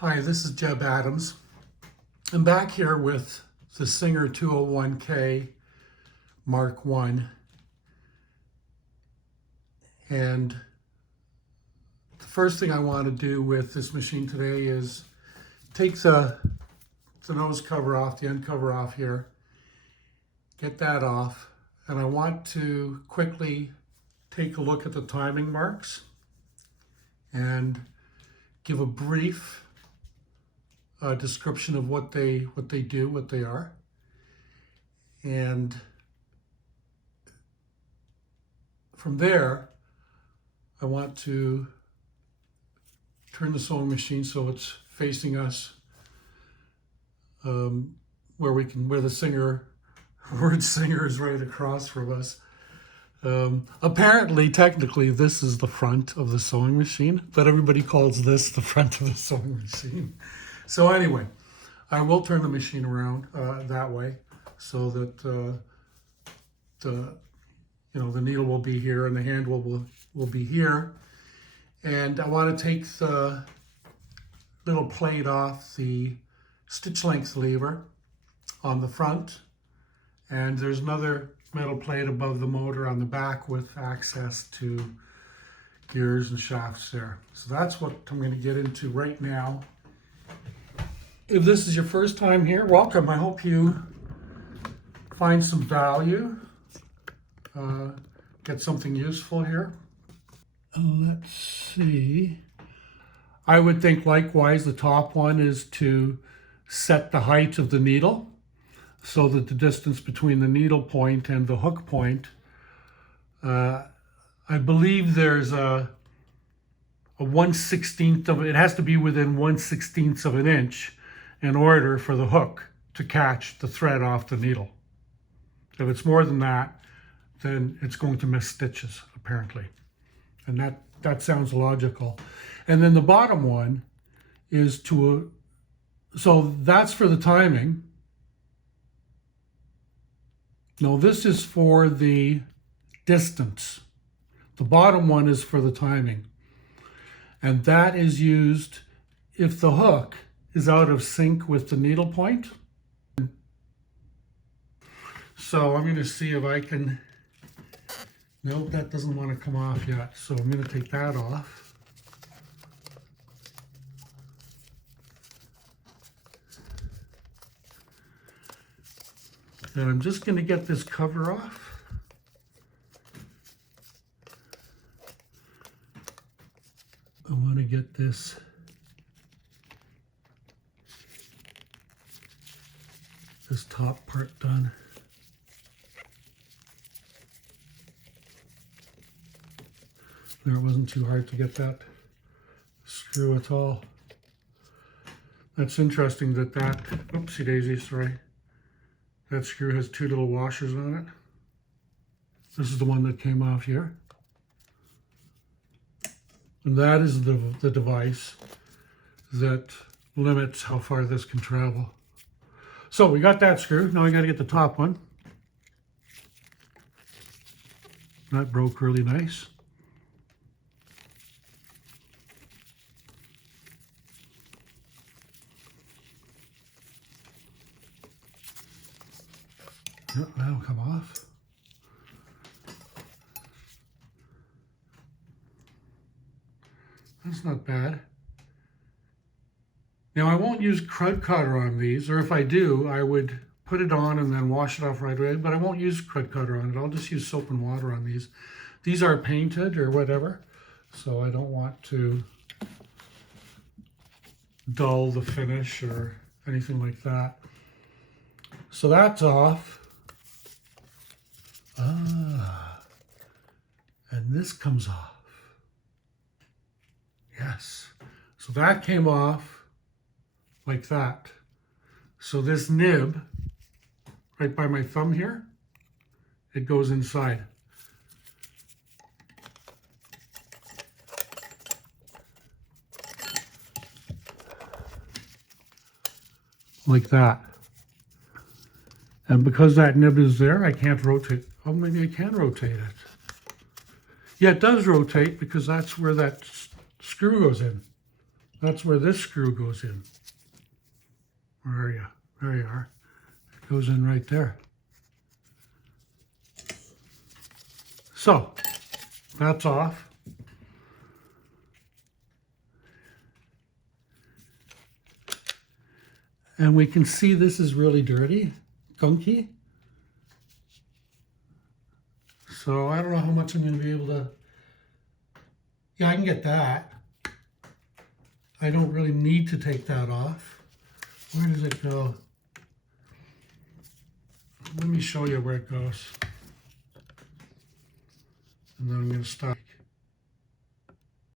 Hi, this is Jebb Adams. I'm back here with the Singer 201K Mark I. And the first thing I want to do with this machine today is take the nose cover off, the end cover off here, get that off, and I want to quickly take a look at the timing marks and give a brief description of what they do, what they are. And from there, I want to turn the sewing machine so it's facing us, where the word singer is right across from us. Apparently, technically, this is the front of the sewing machine, but everybody calls this the front of the sewing machine. So anyway, I will turn the machine around that way so that the needle will be here and the handle will be here. And I want to take the little plate off the stitch length lever on the front, and there's another metal plate above the motor on the back with access to gears and shafts there. So that's what I'm going to get into right now. If this is your first time here, welcome. I hope you find some value, get something useful here. Let's see. I would think likewise the top one is to set the height of the needle so that the distance between the needle point and the hook point, I believe there's a 1/16 of it has to be within 1/16 of an inch in order for the hook to catch the thread off the needle. If it's more than that, then it's going to miss stitches, apparently. And that sounds logical. And then the bottom one is so that's for the timing. No, this is for the distance. The bottom one is for the timing. And that is used if the hook is out of sync with the needle point. So I'm going to see if I can, nope, that doesn't want to come off yet. So I'm going to take that off. And I'm just going to get this cover off. I want to get this top part done. There, it wasn't too hard to get that screw at all. That's interesting that oopsie daisy, sorry. That screw has two little washers on it. This is the one that came off here. And that is the device that limits how far this can travel. So we got that screw. Now I got to get the top one. That broke really nice. Yep, that'll come off. That's not bad. Now I won't use crud cutter on these, or if I do, I would put it on and then wash it off right away, but I won't use crud cutter on it. I'll just use soap and water on these. These are painted or whatever, so I don't want to dull the finish or anything like that. So that's off. And this comes off. Yes. So that came off like that. So this nib, right by my thumb here, it goes inside. Like that. And because that nib is there, I can't rotate. Oh, maybe I can rotate it. Yeah, it does rotate because that's where that screw goes in. That's where this screw goes in. Where are you? There you are. It goes in right there. So, that's off. And we can see this is really dirty, gunky. So I don't know how much I'm going to be able to... Yeah, I can get that. I don't really need to take that off. Where does it go? Let me show you where it goes. And then I'm going to stop.